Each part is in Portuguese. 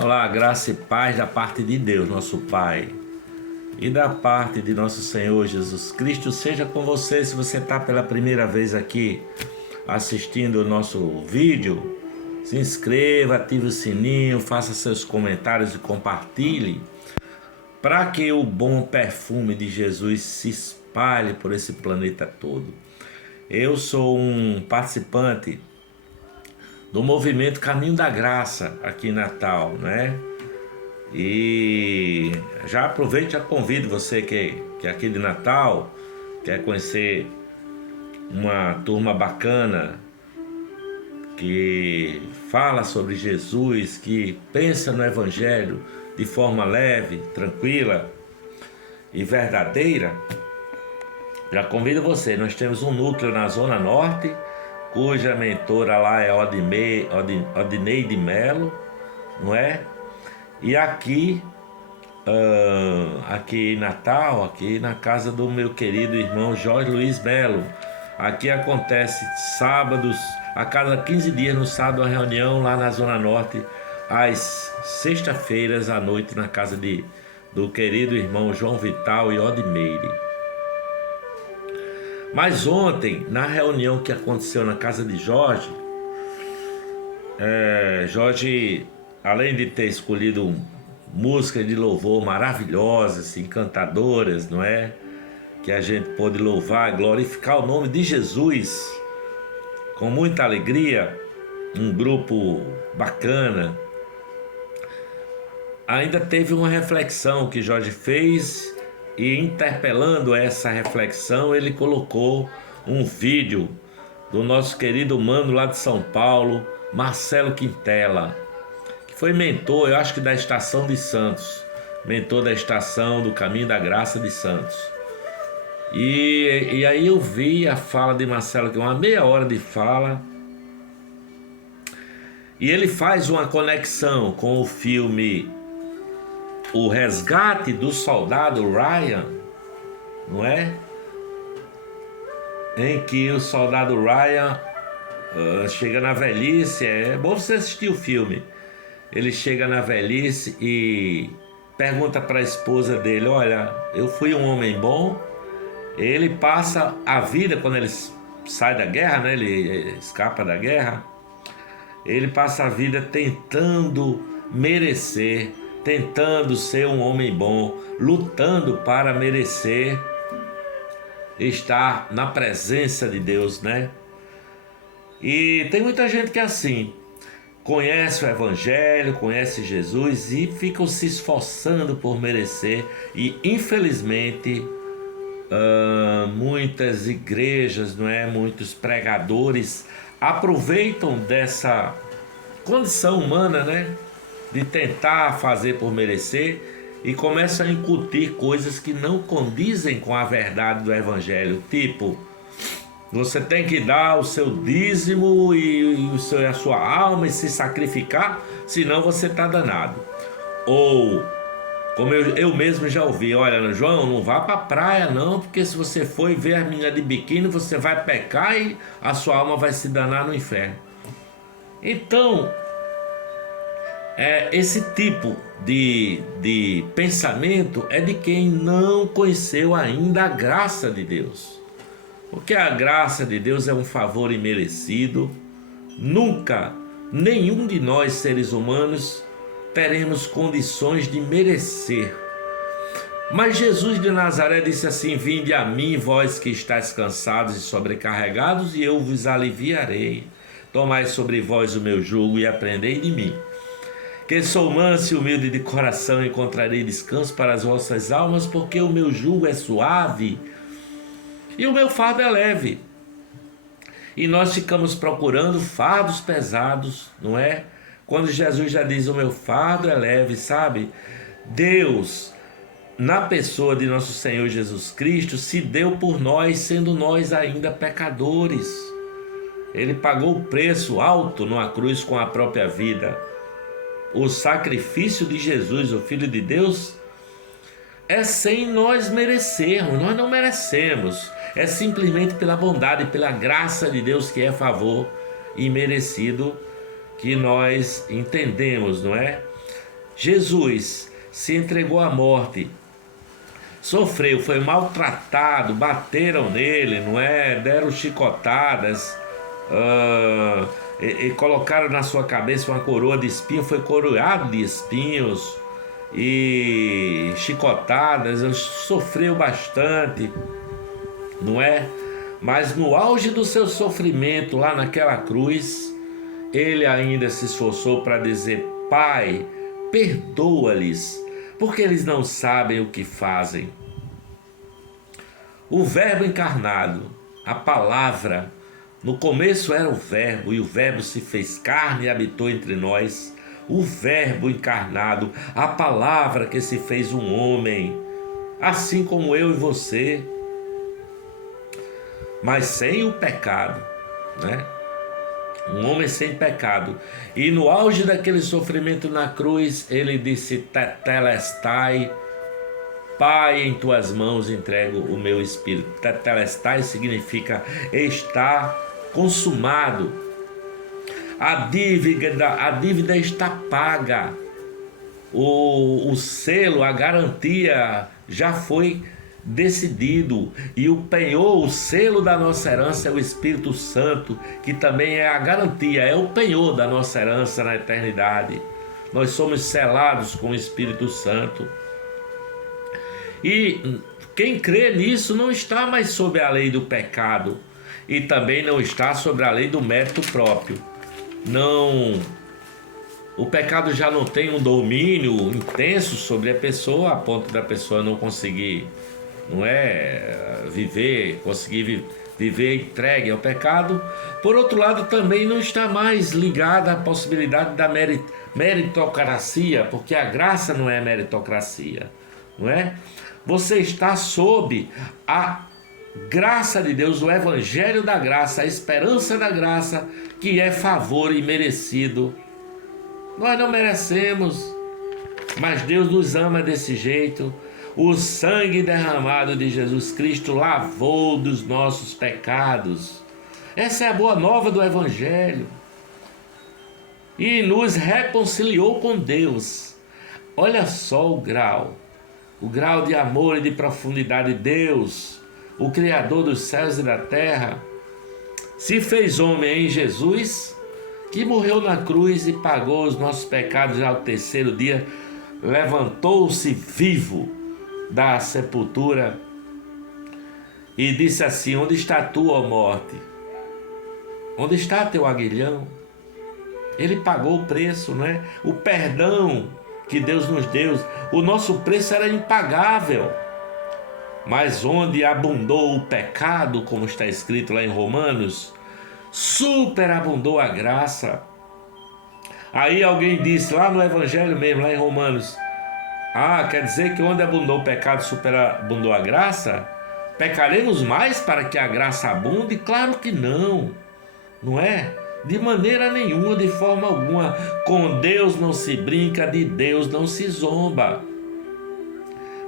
Olá, graça e paz da parte de Deus, nosso Pai, e da parte de nosso Senhor Jesus Cristo, seja com você. Se você está pela primeira vez aqui assistindo o nosso vídeo, se inscreva, ative o sininho, faça seus comentários e compartilhe, para que o bom perfume de Jesus se espalhe por esse planeta todo. Eu sou um participante do movimento Caminho da Graça aqui em Natal, né? E já aproveito e já convido você que é aqui de Natal, quer conhecer uma turma bacana que fala sobre Jesus, que pensa no Evangelho de forma leve, tranquila e verdadeira. Já convido você. Nós temos um núcleo na Zona Norte, cuja mentora lá é Odineide Melo, não é? E aqui em Natal, aqui na casa do meu querido irmão Jorge Luiz Melo. Aqui acontece sábados, a cada 15 dias, no sábado, uma reunião lá na Zona Norte, às sexta-feiras à noite, na casa do querido irmão João Vital e Odimeire. Mas ontem, na reunião que aconteceu na casa de Jorge, Jorge, além de ter escolhido músicas de louvor maravilhosas, encantadoras, não é? Que a gente pôde louvar, glorificar o nome de Jesus com muita alegria, um grupo bacana. Ainda teve uma reflexão que Jorge fez, e interpelando essa reflexão, ele colocou um vídeo do nosso querido mano lá de São Paulo, Marcelo Quintela, que foi mentor, eu acho que da Estação de Santos, mentor da Estação do Caminho da Graça de Santos. E aí eu vi a fala de Marcelo, que é uma meia hora de fala, e ele faz uma conexão com o filme O Resgate do Soldado Ryan, não é? Em que o soldado Ryan chega na velhice. É bom você assistir o filme. Ele chega na velhice e pergunta para a esposa dele: olha, eu fui um homem bom. Ele passa a vida, quando ele sai da guerra, né? Ele escapa da guerra. Ele passa a vida tentando merecer, tentando ser um homem bom, lutando para merecer estar na presença de Deus, né? E tem muita gente que é assim, conhece o Evangelho, conhece Jesus e ficam se esforçando por merecer. E infelizmente muitas igrejas, não é? Muitos pregadores aproveitam dessa condição humana, né? De tentar fazer por merecer, e começam a incutir coisas que não condizem com a verdade do Evangelho. Tipo, você tem que dar o seu dízimo e a sua alma e se sacrificar, senão você está danado. Ou, como eu mesmo já ouvi: olha, João, não vá para a praia não, porque se você for ver a menina de biquíni, você vai pecar e a sua alma vai se danar no inferno. Então, esse tipo de pensamento é de quem não conheceu ainda a graça de Deus. Porque a graça de Deus é um favor imerecido. Nunca, nenhum de nós seres humanos, teremos condições de merecer. Mas Jesus de Nazaré disse assim: vinde a mim, vós que estáis cansados e sobrecarregados, e eu vos aliviarei. Tomai sobre vós o meu jugo e aprendei de mim, que sou manso e humilde de coração, encontrarei descanso para as vossas almas, porque o meu jugo é suave e o meu fardo é leve. E nós ficamos procurando fardos pesados, não é? Quando Jesus já diz: o meu fardo é leve, sabe? Deus, na pessoa de nosso Senhor Jesus Cristo, se deu por nós, sendo nós ainda pecadores. Ele pagou o preço alto numa cruz com a própria vida. O sacrifício de Jesus, o Filho de Deus, é sem nós merecermos. Nós não merecemos. É simplesmente pela bondade, pela graça de Deus, que é favor imerecido, que nós entendemos, não é? Jesus se entregou à morte, sofreu, foi maltratado, bateram nele, não é? Deram chicotadas, e colocaram na sua cabeça uma coroa de espinhos, foi coroado de espinhos e chicotadas, sofreu bastante, não é? Mas no auge do seu sofrimento lá naquela cruz, ele ainda se esforçou para dizer: Pai, perdoa-lhes, porque eles não sabem o que fazem. O Verbo encarnado, a palavra, no começo era o Verbo, e o Verbo se fez carne e habitou entre nós. O Verbo encarnado, a palavra que se fez um homem, assim como eu e você, mas sem o pecado, né? Um homem sem pecado. E no auge daquele sofrimento na cruz, ele disse: Tetelestai, Pai, em tuas mãos entrego o meu espírito. Tetelestai significa está consumado. A dívida está paga. O selo, a garantia já foi decidido, e o penhor, o selo da nossa herança é o Espírito Santo, que também é a garantia, é o penhor da nossa herança na eternidade. Nós somos selados com o Espírito Santo. E quem crê nisso não está mais sob a lei do pecado, e também não está sobre a lei do mérito próprio. Não, o pecado já não tem um domínio intenso sobre a pessoa, a ponto da pessoa não conseguir, não é, conseguir viver entregue ao pecado. Por outro lado, também não está mais ligada à possibilidade da meritocracia, porque a graça não é meritocracia, não é? Você está sob a graça de Deus, o evangelho da graça, a esperança da graça, que é favor imerecido. Nós não merecemos, mas Deus nos ama desse jeito. O sangue derramado de Jesus Cristo lavou dos nossos pecados. Essa é a boa nova do evangelho. E nos reconciliou com Deus. Olha só o grau de amor e de profundidade de Deus, o Criador dos céus e da terra, se fez homem em Jesus, que morreu na cruz e pagou os nossos pecados ao terceiro dia, levantou-se vivo da sepultura e disse assim: onde está tu, ó morte? Onde está teu aguilhão? Ele pagou o preço, não é? O perdão que Deus nos deu, o nosso preço era impagável. Mas onde abundou o pecado, como está escrito lá em Romanos, superabundou a graça. Aí alguém disse lá no Evangelho mesmo, lá em Romanos: quer dizer que onde abundou o pecado, superabundou a graça? Pecaremos mais para que a graça abunde? Claro que não, não é? De maneira nenhuma, de forma alguma. Com Deus não se brinca, de Deus não se zomba.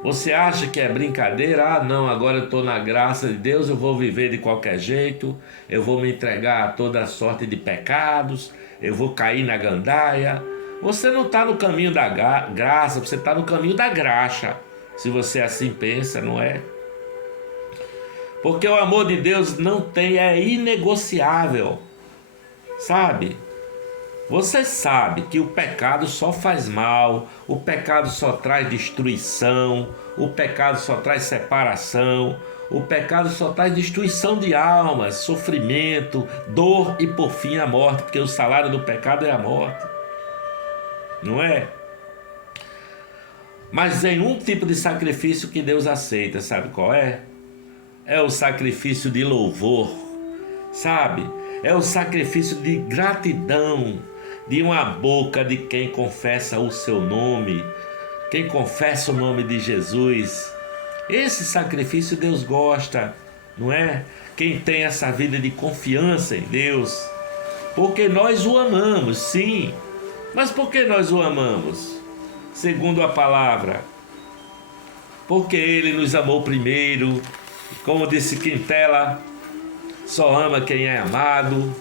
Você acha que é brincadeira? Não, agora eu estou na graça de Deus, eu vou viver de qualquer jeito, eu vou me entregar a toda sorte de pecados, eu vou cair na gandaia. Você não está no caminho da graça, você está no caminho da graxa, se você assim pensa, não é? Porque o amor de Deus é inegociável, sabe? Você sabe que o pecado só faz mal, o pecado só traz destruição, o pecado só traz separação, o pecado só traz destruição de almas, sofrimento, dor e por fim a morte, porque o salário do pecado é a morte, não é? Mas tem um tipo de sacrifício que Deus aceita, sabe qual é? É o sacrifício de louvor, sabe? É o sacrifício de gratidão, de uma boca de quem confessa o seu nome, quem confessa o nome de Jesus. Esse sacrifício Deus gosta, não é? Quem tem essa vida de confiança em Deus, porque nós o amamos, sim. Mas por que nós o amamos? Segundo a palavra, porque Ele nos amou primeiro. Como disse Quintela, só ama quem é amado,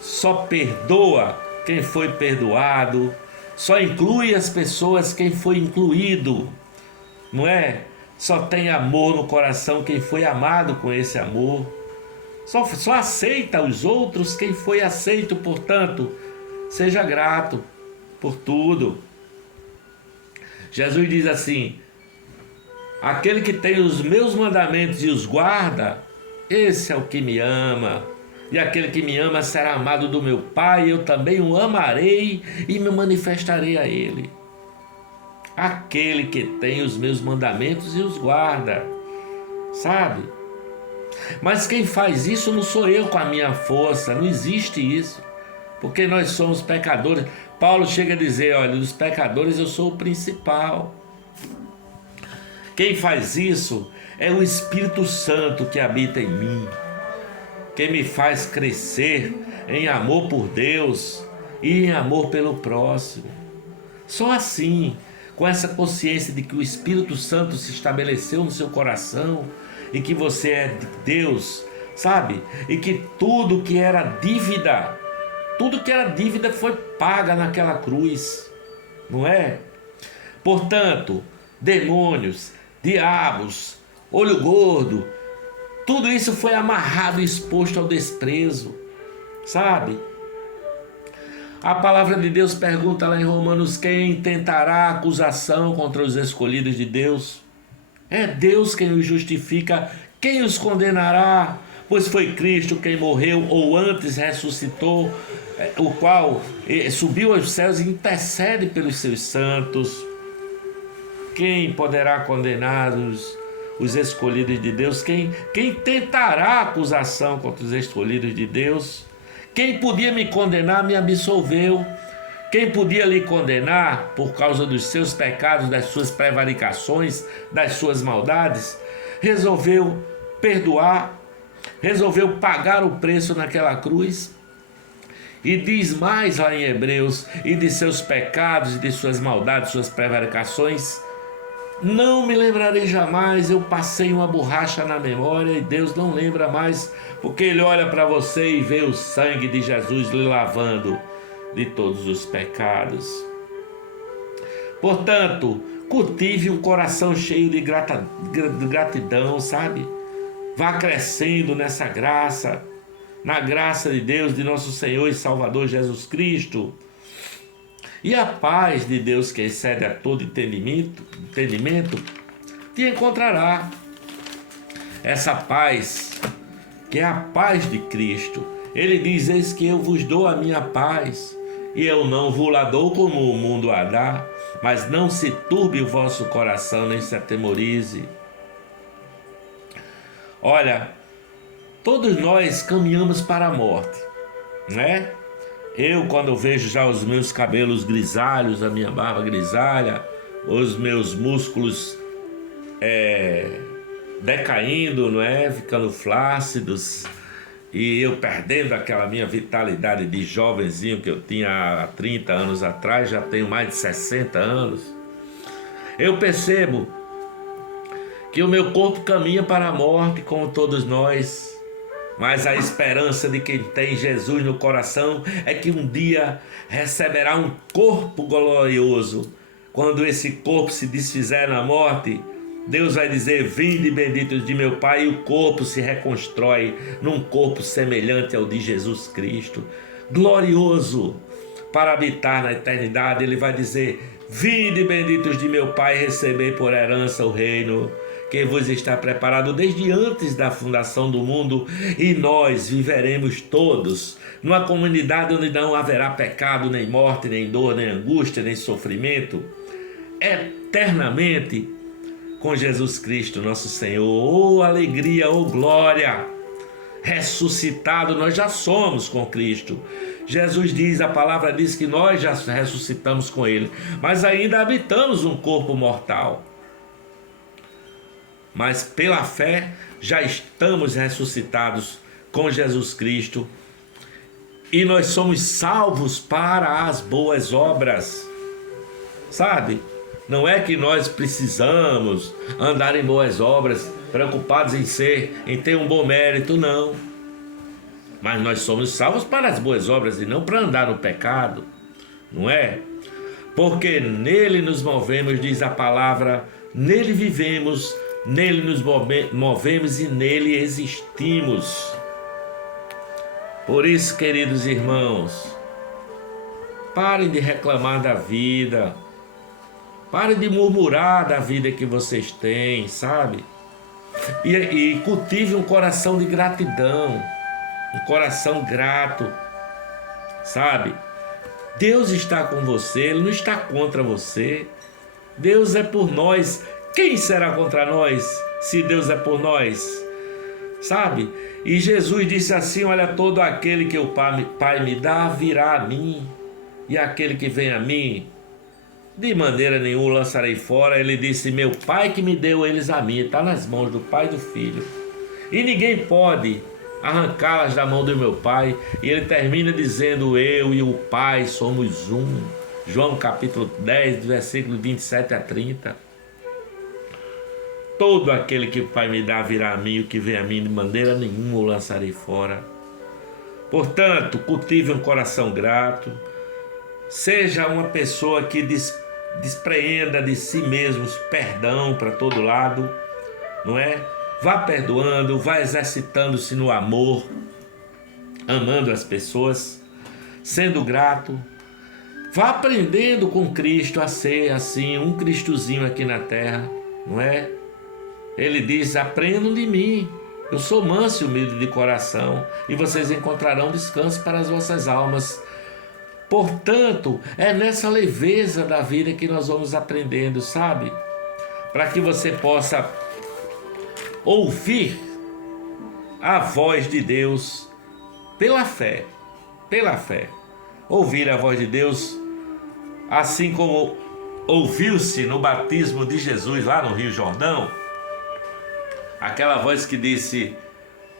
só perdoa quem foi perdoado, Só inclui as pessoas quem foi incluído, não é? Só tem amor no coração quem foi amado com esse amor. Só aceita os outros quem foi aceito, portanto, seja grato por tudo. Jesus diz assim: aquele que tem os meus mandamentos e os guarda, esse é o que me ama. E aquele que me ama será amado do meu Pai, eu também o amarei e me manifestarei a ele. Aquele que tem os meus mandamentos e os guarda, sabe? Mas quem faz isso não sou eu com a minha força, não existe isso, porque nós somos pecadores. Paulo chega a dizer: olha, dos pecadores eu sou o principal. Quem faz isso é o Espírito Santo que habita em mim, quem me faz crescer em amor por Deus e em amor pelo próximo. Só assim, com essa consciência de que o Espírito Santo se estabeleceu no seu coração e que você é de Deus, sabe? E que tudo que era dívida foi paga naquela cruz, não é? Portanto, demônios, diabos, olho gordo, tudo isso foi amarrado e exposto ao desprezo, sabe? A palavra de Deus pergunta lá em Romanos: quem tentará acusação contra os escolhidos de Deus? É Deus quem os justifica. Quem os condenará? Pois foi Cristo quem morreu, ou antes ressuscitou, o qual subiu aos céus e intercede pelos seus santos. Quem poderá condenar os escolhidos de Deus? Quem tentará acusação contra os escolhidos de Deus? Quem podia me condenar me absolveu. Quem podia lhe condenar por causa dos seus pecados, das suas prevaricações, das suas maldades, resolveu perdoar, resolveu pagar o preço naquela cruz. E diz mais lá em Hebreus: e de seus pecados, e de suas maldades, suas prevaricações, não me lembrarei jamais. Eu passei uma borracha na memória e Deus não lembra mais, porque Ele olha para você e vê o sangue de Jesus lhe lavando de todos os pecados. Portanto, cultive um coração cheio de gratidão, sabe? Vá crescendo nessa graça, na graça de Deus, de nosso Senhor e Salvador Jesus Cristo. E a paz de Deus, que excede a todo entendimento, te encontrará. Essa paz, que é a paz de Cristo. Ele diz: eis que eu vos dou a minha paz, e eu não vos la dou como o mundo a dá, mas não se turbe o vosso coração, nem se atemorize. Olha, todos nós caminhamos para a morte, né? Eu, quando vejo já os meus cabelos grisalhos, a minha barba grisalha, os meus músculos decaindo, não é? Ficando flácidos, e eu perdendo aquela minha vitalidade de jovenzinho que eu tinha há 30 anos atrás, já tenho mais de 60 anos. Eu percebo que o meu corpo caminha para a morte, como todos nós. Mas a esperança de quem tem Jesus no coração é que um dia receberá um corpo glorioso. Quando esse corpo se desfizer na morte, Deus vai dizer: vinde benditos de meu Pai, e o corpo se reconstrói num corpo semelhante ao de Jesus Cristo, glorioso, para habitar na eternidade. Ele vai dizer: vinde benditos de meu Pai, recebei por herança o reino que vos está preparado desde antes da fundação do mundo, e nós viveremos todos numa comunidade onde não haverá pecado, nem morte, nem dor, nem angústia, nem sofrimento, eternamente com Jesus Cristo, nosso Senhor. Oh alegria, oh glória! Ressuscitado nós já somos com Cristo. Jesus diz, a palavra diz que nós já ressuscitamos com Ele, mas ainda habitamos um corpo mortal. Mas pela fé já estamos ressuscitados com Jesus Cristo, e nós somos salvos para as boas obras, sabe? Não é que nós precisamos andar em boas obras, preocupados em ter um bom mérito, não. Mas nós somos salvos para as boas obras e não para andar no pecado, não é? porque nele nos movemos, diz a palavra, nele vivemos, nele nos movemos e nele existimos. Por isso, queridos irmãos, parem de reclamar da vida, parem de murmurar da vida que vocês têm, sabe? E cultive um coração de gratidão, um coração grato, sabe? Deus está com você, Ele não está contra você. Deus é por nós. Quem será contra nós, se Deus é por nós? Sabe? E Jesus disse assim, olha, todo aquele que o Pai me dá, virá a mim. E aquele que vem a mim, de maneira nenhuma lançarei fora. Ele disse, meu Pai que me deu eles a mim. Está nas mãos do Pai e do Filho. E ninguém pode arrancá-las da mão do meu Pai. E ele termina dizendo, eu e o Pai somos um. João capítulo 10, versículo 27 a 30. Todo aquele que o Pai me dá virá a mim, o que vem a mim de maneira nenhuma o lançarei fora. Portanto, cultive um coração grato. Seja uma pessoa que despreenda de si mesmos perdão para todo lado, não é? Vá perdoando, vá exercitando-se no amor, amando as pessoas, sendo grato. Vá aprendendo com Cristo a ser assim, um Cristozinho aqui na terra, não é? Ele diz, aprendam de mim, eu sou manso e humilde de coração, e vocês encontrarão descanso para as vossas almas. Portanto, é nessa leveza da vida que nós vamos aprendendo, sabe? Para que você possa ouvir a voz de Deus pela fé, pela fé. Ouvir a voz de Deus, assim como ouviu-se no batismo de Jesus lá no Rio Jordão, aquela voz que disse,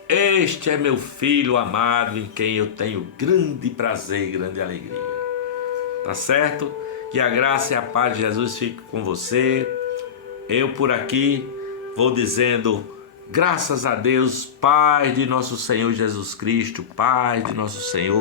este é meu filho amado em quem eu tenho grande prazer e grande alegria. Tá certo? Que a graça e a paz de Jesus fique com você. Eu por aqui vou dizendo, graças a Deus, paz de nosso Senhor Jesus Cristo, paz de nosso Senhor